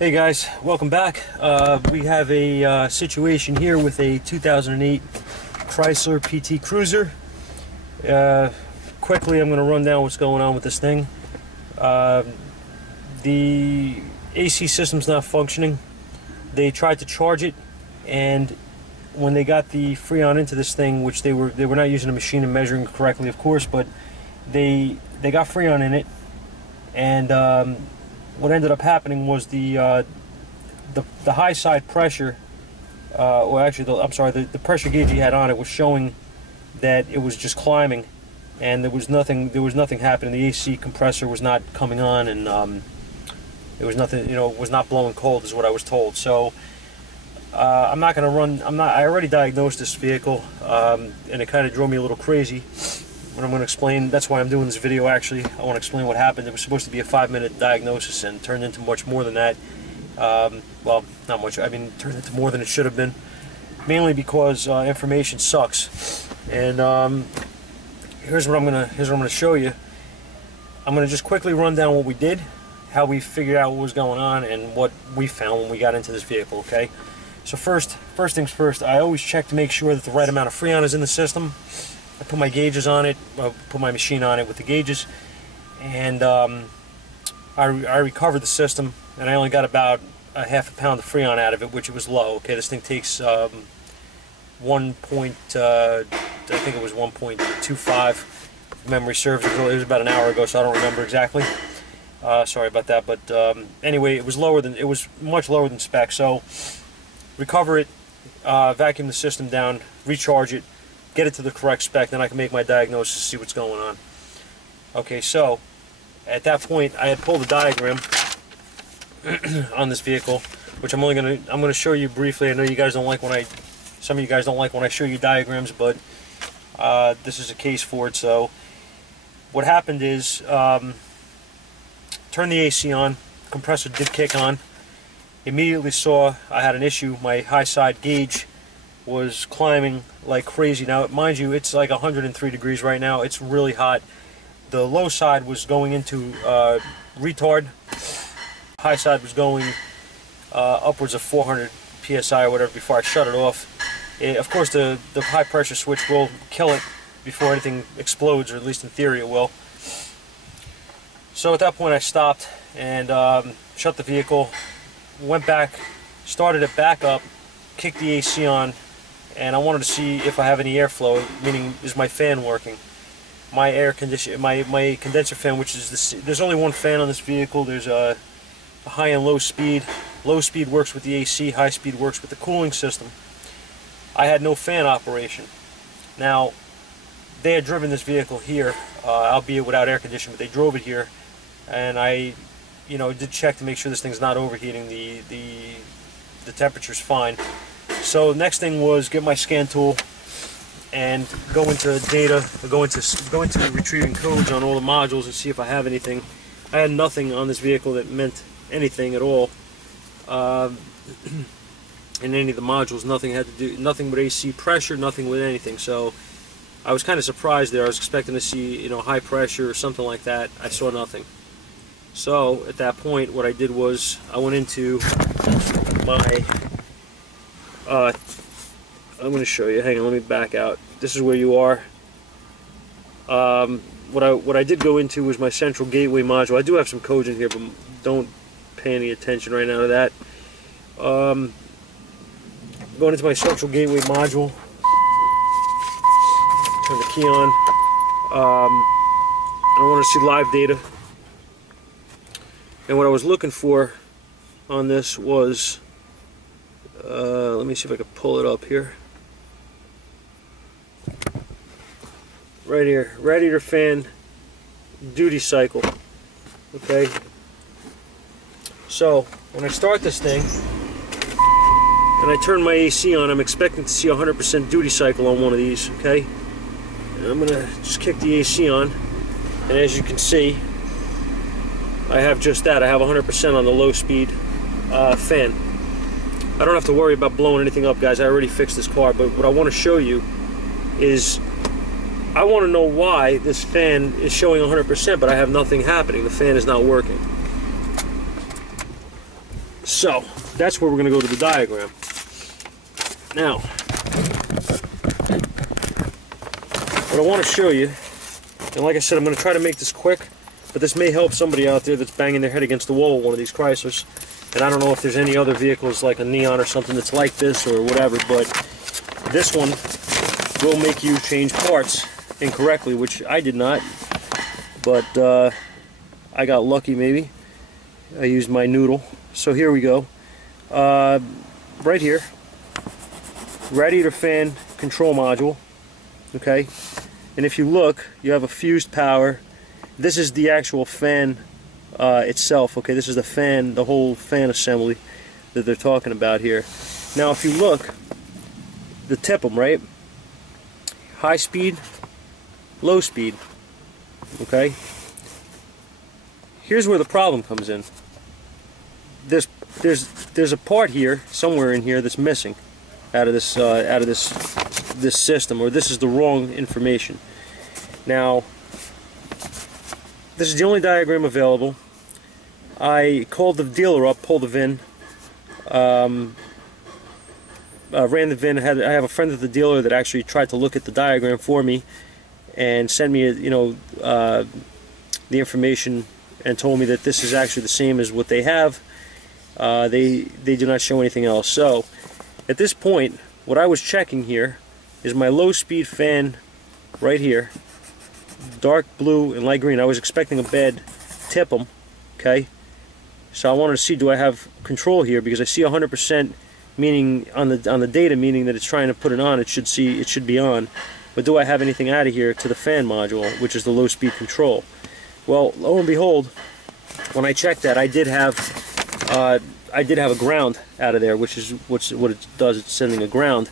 Hey guys, welcome back. We have a situation here with a 2008 Chrysler PT Cruiser. Quickly, I'm going to run down what's going on with this thing. The AC system's not functioning. They tried to charge it, and when they got the Freon into this thing, which they were not using a machine and measuring correctly, of course, but they got Freon in it, and what ended up happening was the high side pressure, the pressure gauge he had on it was showing that it was just climbing, and there was nothing happening. The AC compressor was not coming on, and there was nothing, it was not blowing cold, is what I was told. So I already diagnosed this vehicle, and it kind of drove me a little crazy. What I'm going to explain, that's why I'm doing this video actually. I want to explain what happened. It was supposed to be a 5-minute diagnosis and turned into much more than that. Well, not much, turned into more than it should have been. Mainly because information sucks. And here's what I'm gonna show you. I'm gonna just quickly run down what we did, how we figured out what was going on, and what we found when we got into this vehicle, okay? So first things first, I always check to make sure that the right amount of Freon is in the system. I put my gauges on it, put my machine on it with the gauges, and I recovered the system, and I only got about a half a pound of Freon out of it, which it was low. Okay, this thing takes I think it was 1.25, if memory serves. It was about an hour ago, so I don't remember exactly. Sorry about that, but anyway, it was much lower than spec. So recover it, vacuum the system down, recharge it, get it to the correct spec, then I can make my diagnosis, see what's going on. Okay, so at that point I had pulled a diagram on this vehicle, which I'm gonna show you briefly. I know you guys don't like when some of you guys don't like when I show you diagrams, but this is a case for it. So what happened is, turned the AC on, compressor did kick on, immediately saw I had an issue. My high side gauge was climbing like crazy. Now, mind you, it's like 103 degrees right now. It's really hot. The low side was going into retard. High side was going upwards of 400 psi or whatever before I shut it off. Of course, the high pressure switch will kill it before anything explodes, or at least in theory it will. So at that point I stopped and shut the vehicle, went back, started it back up, kicked the AC on, and I wanted to see if I have any airflow, meaning is my fan working. My my condenser fan, which is there's only one fan on this vehicle. There's a high and low speed. Low speed works with the AC, high speed works with the cooling system. I had no fan operation. Now, they had driven this vehicle here, albeit without air conditioning, but they drove it here, and I, did check to make sure this thing's not overheating. The temperature's fine. So next thing was get my scan tool and go into data, go into retrieving codes on all the modules and see if I have anything. I had nothing on this vehicle that meant anything at all. In any of the modules, nothing with AC pressure, nothing with anything. So I was kind of surprised there. I was expecting to see, high pressure or something like that. I saw nothing. So at that point, what I did was I went into my I'm going to show you. Hang on, let me back out. This is where you are. What I did go into was my central gateway module. I do have some codes in here, but don't pay any attention right now to that. Going into my central gateway module. Turn the key on. I want to see live data. And what I was looking for on this was, let me see if I can pull it up here. Right here, radiator fan duty cycle. Okay. So when I start this thing and I turn my AC on, I'm expecting to see 100% duty cycle on one of these. Okay. And I'm gonna just kick the AC on, and as you can see, I have just that. I have 100% on the low speed fan. I don't have to worry about blowing anything up, guys. I already fixed this car, but what I want to show you is I want to know why this fan is showing 100%, but I have nothing happening. The fan is not working. So that's where we're going to go to the diagram. Now, what I want to show you, and like I said, I'm going to try to make this quick, but this may help somebody out there that's banging their head against the wall with one of these Chryslers. And I don't know if there's any other vehicles like a Neon or something that's like this or whatever, but this one will make you change parts incorrectly, which I did not, but I got lucky maybe. I used my noodle. So here we go. Right here, radiator fan control module, okay? And if you look, you have a fused power. This is the actual fan itself, okay? This is the fan, the whole fan assembly that they're talking about here. Now if you look, the tip them, right? High speed, low speed, okay? Here's where the problem comes in. There's a part here, somewhere in here, that's missing out of this system, or this is the wrong information. Now, this is the only diagram available. I called the dealer up, pulled the VIN, ran the VIN. I have a friend at the dealer that actually tried to look at the diagram for me and send me, the information, and told me that this is actually the same as what they have. They do not show anything else. So at this point, what I was checking here is my low speed fan right here, dark blue and light green. I was expecting a bad tip 'em, okay? So I wanted to see, do I have control here, because I see 100% meaning on the data, meaning that it's trying to put it on. It should be on. But do I have anything out of here to the fan module, which is the low speed control? Well, lo and behold, when I checked that, I did have a ground out of there, which is what it does. It's sending a ground.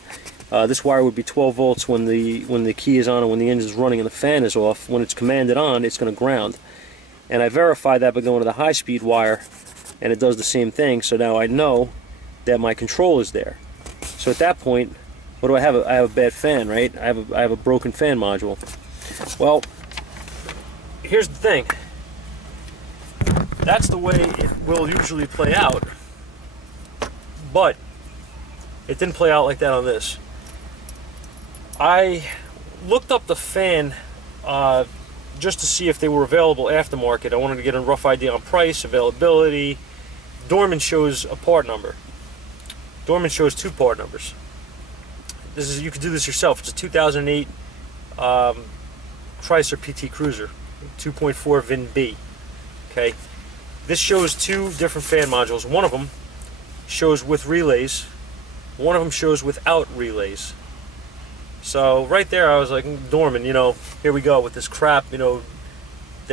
This wire would be 12 volts when the key is on and when the engine is running and the fan is off. When it's commanded on, it's going to ground. And I verified that by going to the high-speed wire, and it does the same thing. So now I know that my control is there. So at that point, what do I have? I have a bad fan, right? I have a broken fan module. Well, here's the thing. That's the way it will usually play out, but it didn't play out like that on this. I looked up the fan just to see if they were available aftermarket. I wanted to get a rough idea on price, availability. Dorman shows a part number. Dorman shows two part numbers. You could do this yourself. It's a 2008 Chrysler PT Cruiser, 2.4 VIN B. Okay. This shows two different fan modules. One of them shows with relays. One of them shows without relays. So right there I was like, Dorman, here we go with this crap, they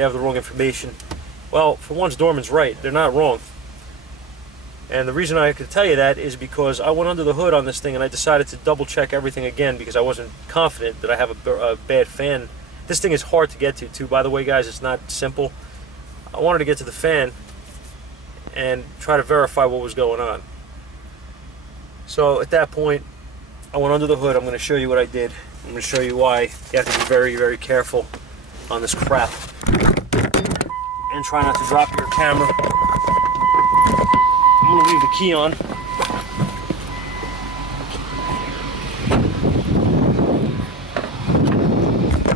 have the wrong information. Well, for once, Dorman's right. They're not wrong. And the reason I could tell you that is because I went under the hood on this thing and I decided to double check everything again, because I wasn't confident that I have a bad fan. This thing is hard to get to too, by the way, guys. It's not simple. I wanted to get to the fan and try to verify what was going on. So at that point, I went under the hood. I'm going to show you what I did. I'm going to show you why you have to be very, very careful on this crap. And try not to drop your camera. I'm going to leave the key on.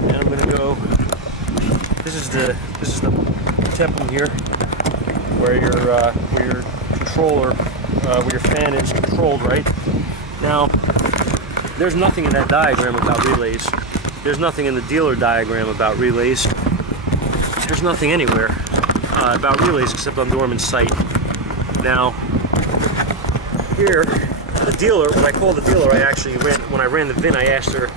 And I'm going to go. This is the temple here, where your controller, where your fan is controlled, right? Now, there's nothing in that diagram about relays. There's nothing in the dealer diagram about relays. There's nothing anywhere about relays except on Dorman's site. Now, here, the dealer, when I called the dealer, when I ran the VIN, I asked her,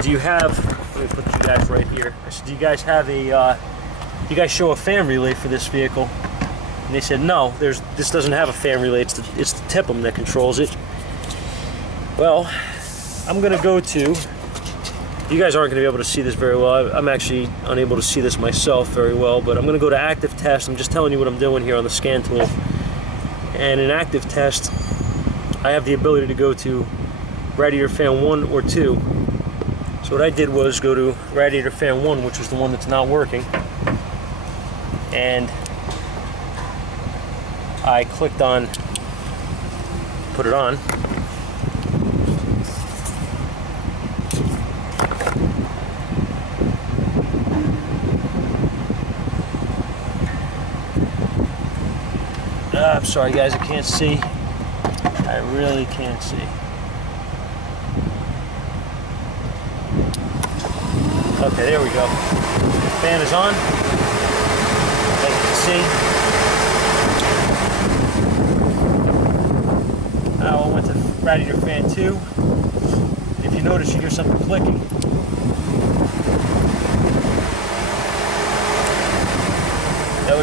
do you have, let me put you guys right here. I said, do you guys have do you guys show a fan relay for this vehicle? And they said, no, this doesn't have a fan relay, it's the TIPM that controls it. Well, I'm going to go to, you guys aren't going to be able to see this very well. I'm actually unable to see this myself very well, but I'm going to go to active test. I'm just telling you what I'm doing here on the scan tool. And in active test, I have the ability to go to radiator fan 1 or 2. So what I did was go to radiator fan 1, which was the one that's not working. And I clicked on put it on. I'm sorry guys, I can't see. I really can't see. Okay, there we go. Fan is on, as you can see. Now I went to radiator fan 2. If you notice, you hear something clicking. That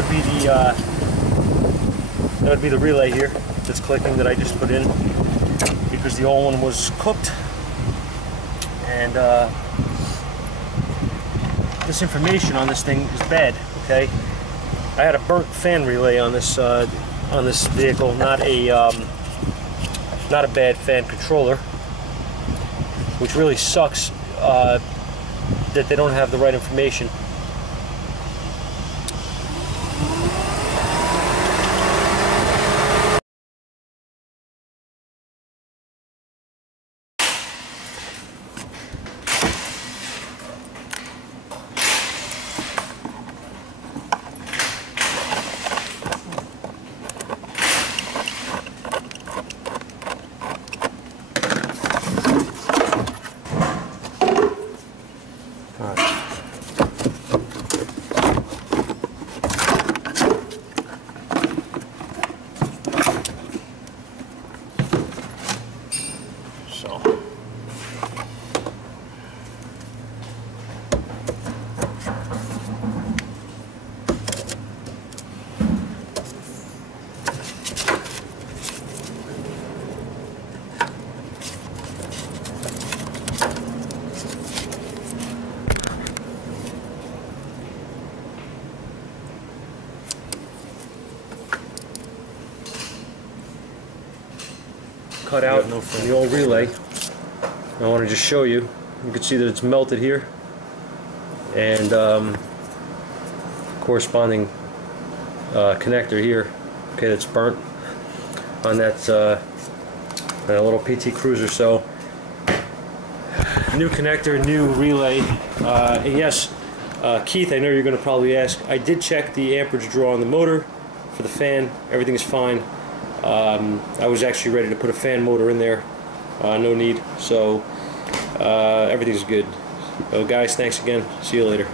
would be the relay here that's clicking that I just put in, because the old one was cooked. And this information on this thing is bad. Okay, I had a burnt fan relay on this vehicle, not a bad fan controller, which really sucks that they don't have the right information. Cut out from the old relay. I want to just show you. You can see that it's melted here, and corresponding connector here. Okay, that's burnt on that little PT Cruiser. So new connector, new relay. And yes, Keith, I know you're going to probably ask. I did check the amperage draw on the motor for the fan. Everything is fine. I was actually ready to put a fan motor in there. No need. So everything's good. So guys, thanks again. See you later.